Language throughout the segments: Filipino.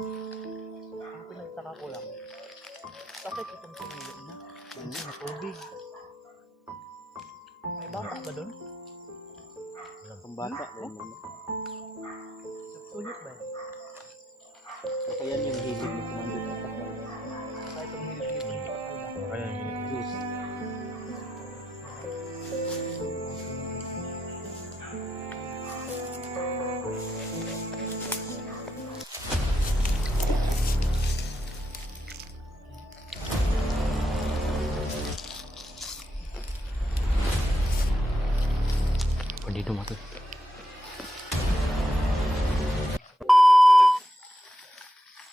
Ang pinagtaka ko lang, bakit itong tumilo na? Na tubig. May bata ba doon? Ang bata rin mo. Suyot ba yan? Baka yan yung hilig ni Commander Butakal. Baka itong hilig nito. Baka yan yung juice. Pwede dumato.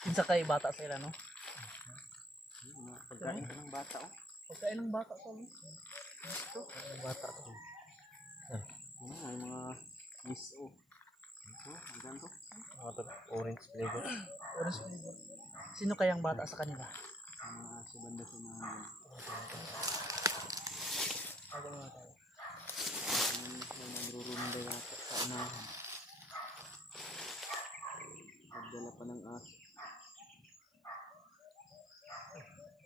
Kinsa kay bata sila, no? Pagkain ng bata, oh. Pagkain ng bata to, no? Ito, ng bata to. May mga miso. Ito, hanggang to. Orange flavor. Orange flavor. Sino kayang bata sa kanila? Subanda sa mga Ako na tayo. nagrurunda yata sa unahan. Nagdala pa ng aso.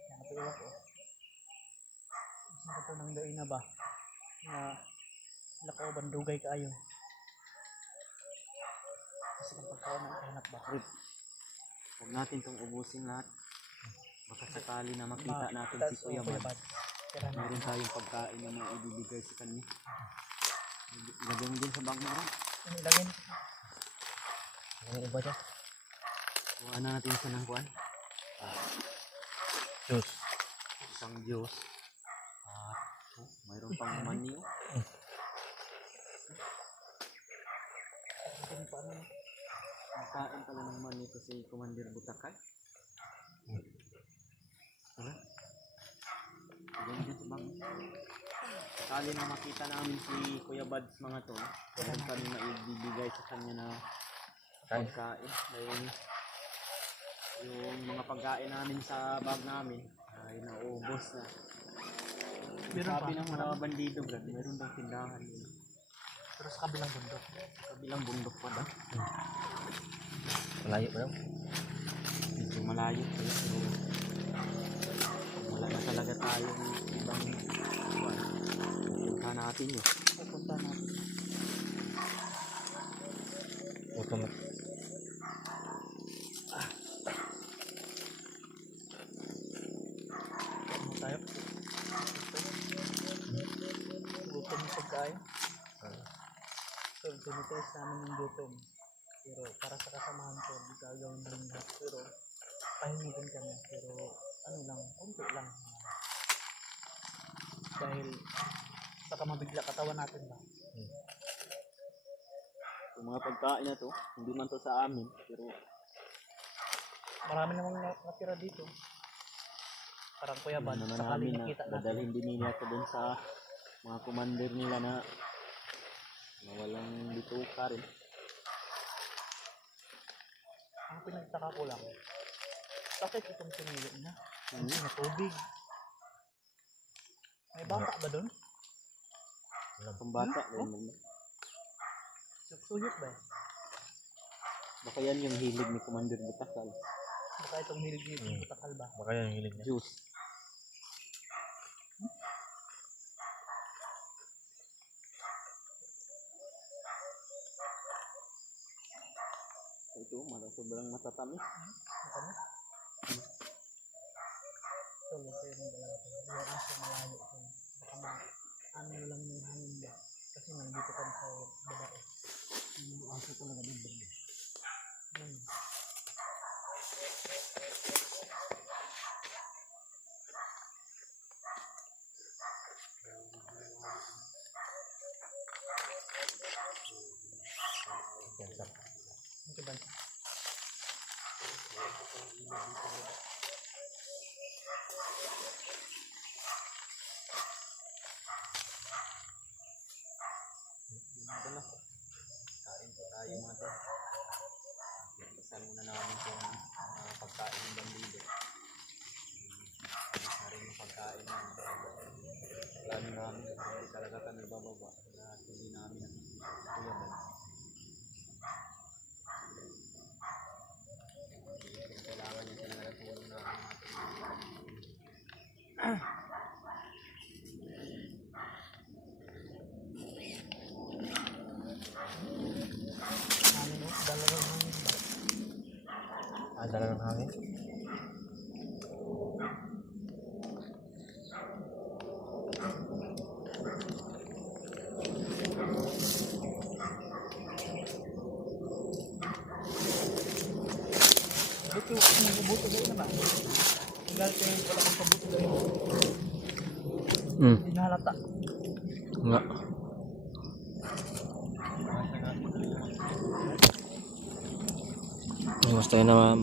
Nakatuwa ko. Saan ka ito nang dain na ba? Na lakaw bandugay kaayo. Kasi kung pagkaon na kahanap ba? Huwag natin itong ubusin lahat. Baka sakali na makita natin si Kuya Bad. Meron tayong pagkain na may ibibigay sa kanya. Ilagay mo din sa bag mo. Ano ilagay nito? Ano ba siya? Kuha na natin siya ng kuhan. Juice. Isang juice. Mayroon pang mani. Nakain pala ng mani ito si Commander Butakal. Sakali na makita namin si Kuya Bads mga to, meron kami maibibigay sa kanya na pagkain. Dahil yung mga pagkain namin sa bag namin ay naubos na. Sabi ng mga bandido, meron daw tindahan yun. Pero sa kabilang bundok. Kabilang bundok pa daw. Malayo ba daw? Medyo malayo pa yun. Pero wala na talaga tayong ibang punta natin yun. Pupunta natin. Ito na. Ano tayo? Gutom yung pagkain. So, tinitest namin yung gutom. Pero para sa kasamahan ko, hindi ka gawin din lahat. Pero pahingin kami. Pero ano lang, konti lang. Dahil baka mabigla katawan natin ba? Yung mga pagkain na to, hindi man to sa amin, pero Marami namang natira dito. Parang Kuya Bad, naman sakaling namin na nakita natin. dadalhin din nila ito dun sa mga commander nila na walang bituka rin. Ang pinagtaka ko lang, bakit itong tumilo na? Na tubig. May bata ba doon? Ang bata rin mo. Suyot ba yan? Baka yan yung hilig ni Commander Butakal. Baka itong hilig dito, butakal ba? Baka yan yung hilig niya. Juice. Ito, sobrang matatamis. Matamis? Ito, lupa yung dalawa ko. Iyan sa malayo ko. Baka ano lang yung hangin ba? Kasi nandito kami sa baba ko. Yung aso talaga din ba? Ito ba? Kain po tayo mga to. Ipasan muna namin itong pagkain ng bandido. Na rin yung pagkain namin. Plano namin, hindi talaga kami bababa. Lahat hindi namin Kuya Bad. Dala ng hangin. Buto, buto dahil naman. Dahil kayo wala kang pabuto dahil. Hindi nahalata. Nga. Mas tayo na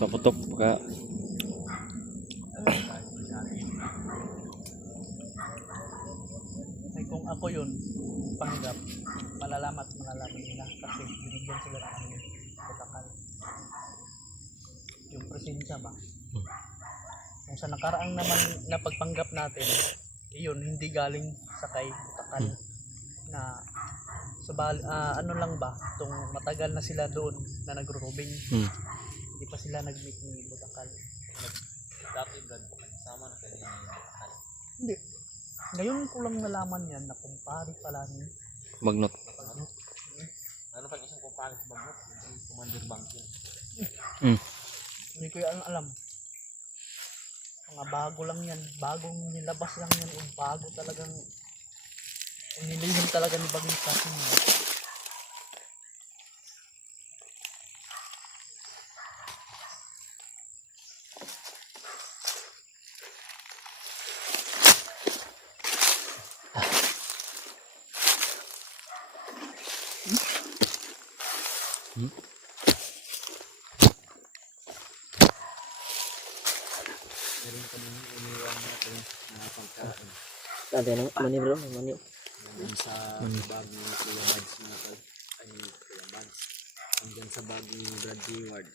paputok pagka Ay kung ako yun, panggap, malalaman nila kasi binigyan sila ng ano yun, katakal. Yung presensya ba? Kung sa nakaraang naman na pagpanggap natin, iyon hindi galing sa kay katakal na ano lang ba, itong matagal na sila doon na nagro-robing, hindi pa sila nag-meet ni Butakal. Dati Brad, sama na kayo ng Butakal. Hindi. Ngayon ko lang nalaman yan na kumpare pala ni bagnot. Ano pa isang kumpare sa Bagnot? Yung Commander Banking. Hindi ko yan alam. Mga bago lang yan. Bagong nilabas lang yan. O bago talagang nilihim talaga ni Bagong kasi niya. Meron kami iniwan natin na pagkain. Ada nang mani bro, mani. Nandun sa bag ni Kuya Mads mga tol. Ay, Kuya Mads. Nandun sa bag ni Brad Hayward.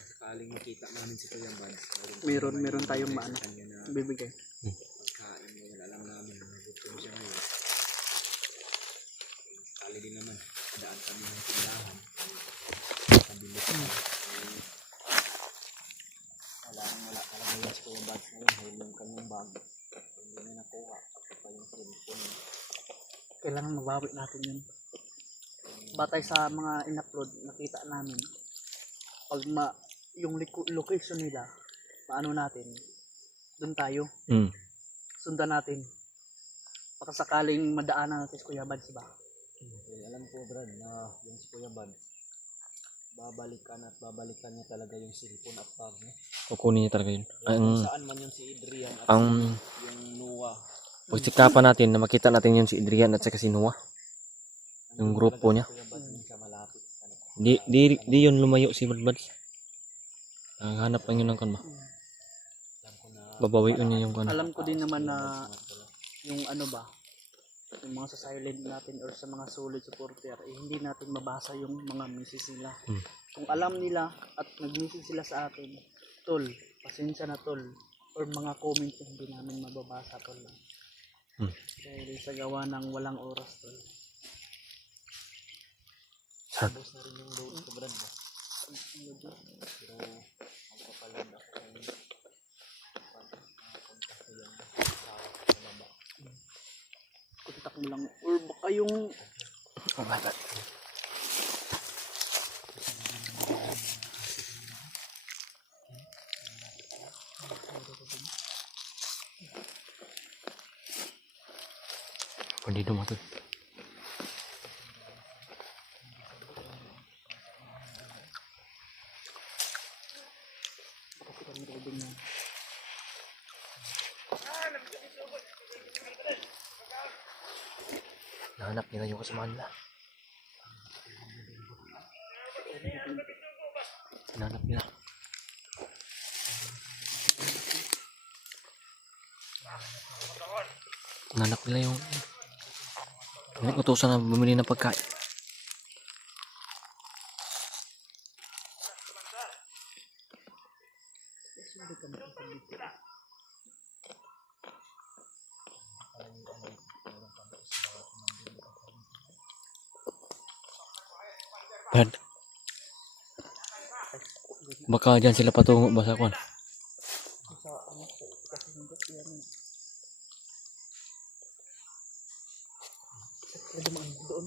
Sakaling makita namin si Kuya Mads. Meron tayong maano. Bibigay. Pagkain mo, wala lang namin. Nagutom siya ngayon. Sakali din naman. Daan kami ng tindahan. Kabili kami. Wala talaga yung si Kuya Mads ngayon. Hiling kami yung bag. Hindi na nakuha. Ako pa yung cellphone. Kailangan mabawi natin yun. Batay sa mga in-upload, nakita namin. Pag yung location nila, paano natin, doon tayo. Sundan natin. Baka sakaling madaanan natin si Kuya Bads, ba? Alam ko Brad na yung si Kuya Bads, babalikan niya talaga yung cellphone at bag niya. Kukunin niya talaga yun. Kung saan man yung si Adrian at ang yung Noah. pagsikapan natin na makita natin yun si Adrian at saka si Noah. Yung grupo niya. Kuya Bads hindi siya malapit sa kanila. Di yun lumayo si Badbads. Hanap lang yun ng kanba. Alam ko na Babawiin niya yung kanba. Alam ko din naman na yung ano ba, yung mga sa silent natin or sa mga solid supporter, hindi natin mabasa yung mga message nila. Kung alam nila at nag-message sila sa atin, tol, pasensya na tol, or mga comment na hindi namin mababasa tol lang. Dahil sa gawa ng walang oras tol. tapos na rin yung load ko Brad ba? Pero magpapalag ako kung kontak ko yung tao sa baba. Kontak mo lang, or baka yung Pwede dumatod. Nahanap nila yung kasamahan nila. Nahanap nila. Nahanap nila yung utusan na bumili ng pagkain. Brad, baka dyan sila patungo ba sa kwan? sa ano kasi hindi yan. Dumaan doon.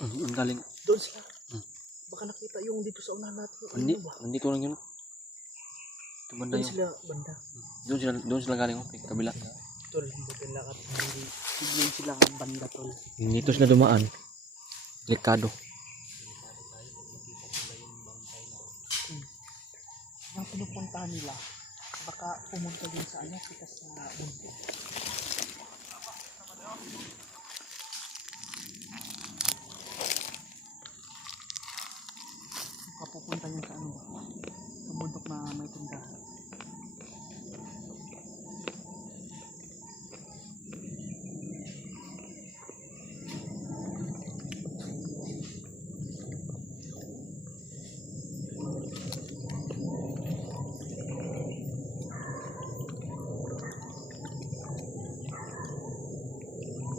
Ang galing. Doon sila. Baka nakita yung dito sa unahan natin. Hindi, Ano ba? nandito lang yun. Ito banda Doon yun. sila banda. Doon sila galing, okay, kabila. Tol, buti lang at hindi. Hindi sila banda, tol. Dito sila dumaan. Delikado. Ang pinupuntahan nila, baka pumunta din sa ano, kita sa bundok. Baka pupunta yun sa ano, sa bundok na may tindahan.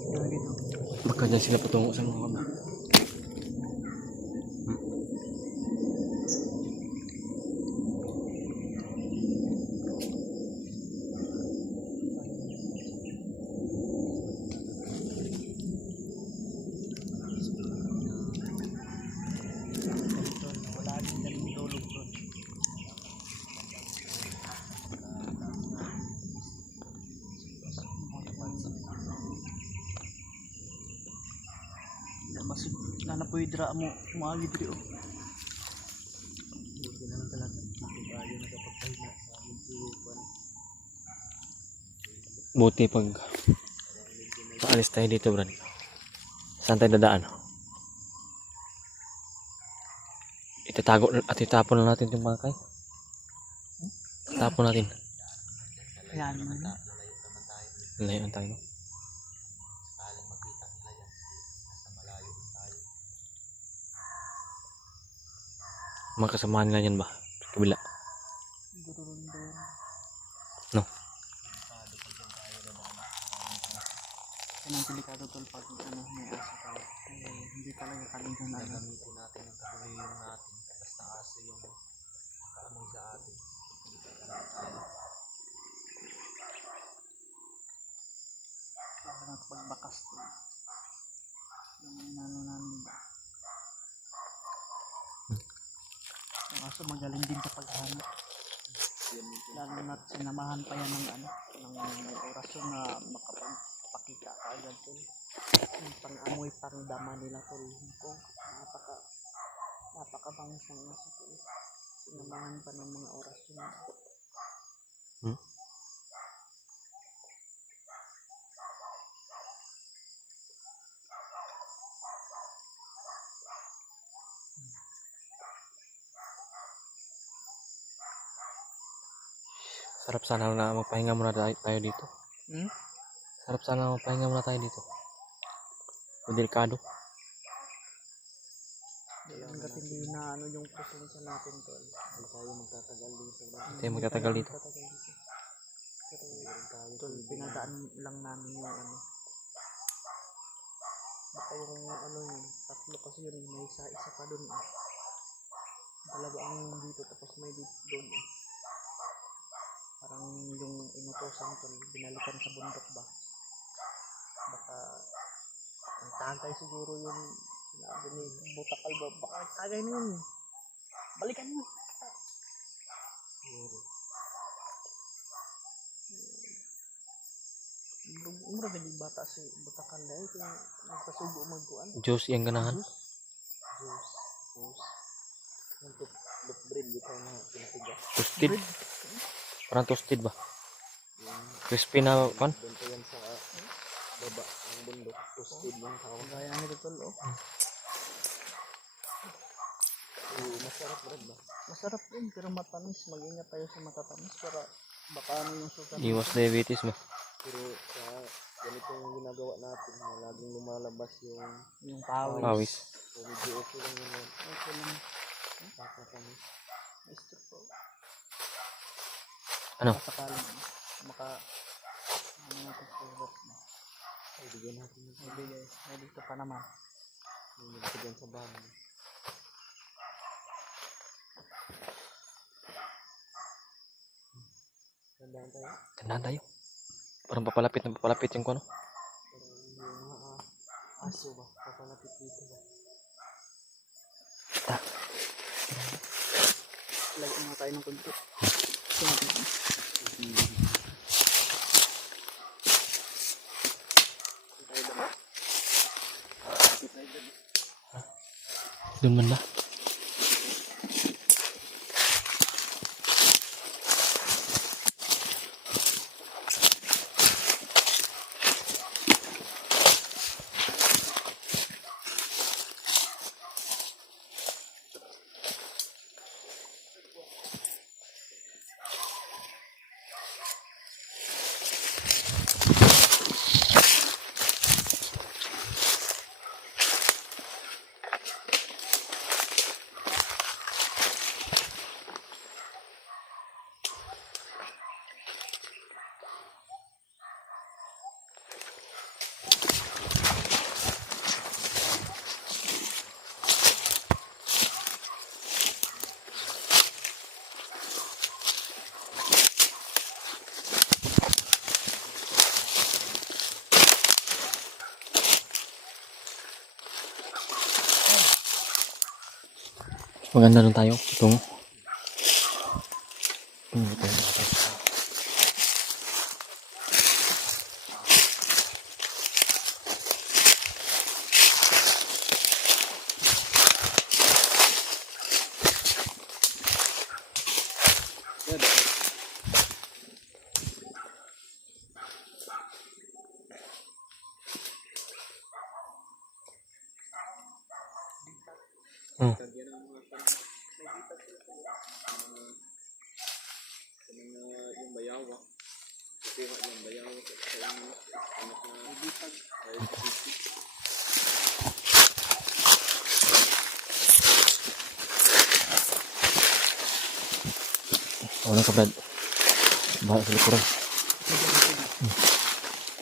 Kaya dito. Baka dyan sila patungo sa mga kama. Wala din kami tulog doon. Mas nanapoy dira mo umagi diri oh. Hindi naman talaga. Nakibali na kapag pahinga sa medyo Buti pag paalis tayo dito, Brad. Saan tayo dadaan? Itatago at itapon na natin yung bangkay. Itapon natin. Ayan man. Layan tayo. Mga kasama nila yan ba? Kabila. Siguro rin doon. No. Yan ang delikado tol pag ano, may aso tayo. Hindi talaga kami dyan na ano. gamitin natin ang kagulilong natin. Basta aso yung kaamoy sa atin. Lalo na kapag bakas tol. Yung ano namin ba? Yung aso magaling din sa paghanap. Lalo na sinamahan pa yan ng ano, ng may orasyon na makapagpakita ka agad tol. Yung pang-amoy, pang-dama nila tol. Kung napakabangis ng aso tol. Sinamahan pa ng mga orasyon. Sarap sana na magpahinga muna tayo dito. Hmm? Sarap sana magpahinga muna tayo dito. Delikado. Hanggat hindi na ano yung presensya natin tol. Hindi tayo magtatagal dito. Tayo magtatagal dito. Pero tol, pinadaan lang namin yung ano. Baka yung ano yun, tatlo kasi yun, may isa pa dun eh. Dalawa ang dito tapos may dito doon eh. Parang yung inutosan tol, binalikan sa bundok ba? Baka ang tagay siguro yun. Sinabi ni Butakal ba? Baka ang tagay na yun. Balikan mo. Siguro. Umra na yung bata si Butakal dahil kung nagpasugo magkuhan. Diyos yung ganahan. Juice. Yung look bread dito na pinatigas. Toasted. Parang toasted ba? Crispy na pan. Benta yan sa baba ng bundok. Toasted yung tawag. Gaya nito tol oh. Masarap bread ba? Masarap din pero matamis. Mag-ingat tayo sa matatamis para baka ano yung sugar. Iwas diabetes ba? Pero sa ganitong ginagawa natin na laging lumalabas yung pawis. Pawis. so medyo okay lang yun. Okay lang. Nakatamis. Gusto ko. Ano? Sakaling maka ano natin sa sugar na. Ibigyan natin yung Hindi guys. May dito pa naman. nilagay dyan sa bahay. Tandaan tayo. Tandaan tayo. Parang papalapit yung kuno. Pero yung mga aso ba? Papalapit dito ba? Ta. Lagyan mo tayo ng konti. Doon man na. Maganda rin tayo. Itong yung bayawa. Kuha yung bayawa. Kaya yung anak na bitag. Wala ka, Brad. Bawa sa likuran.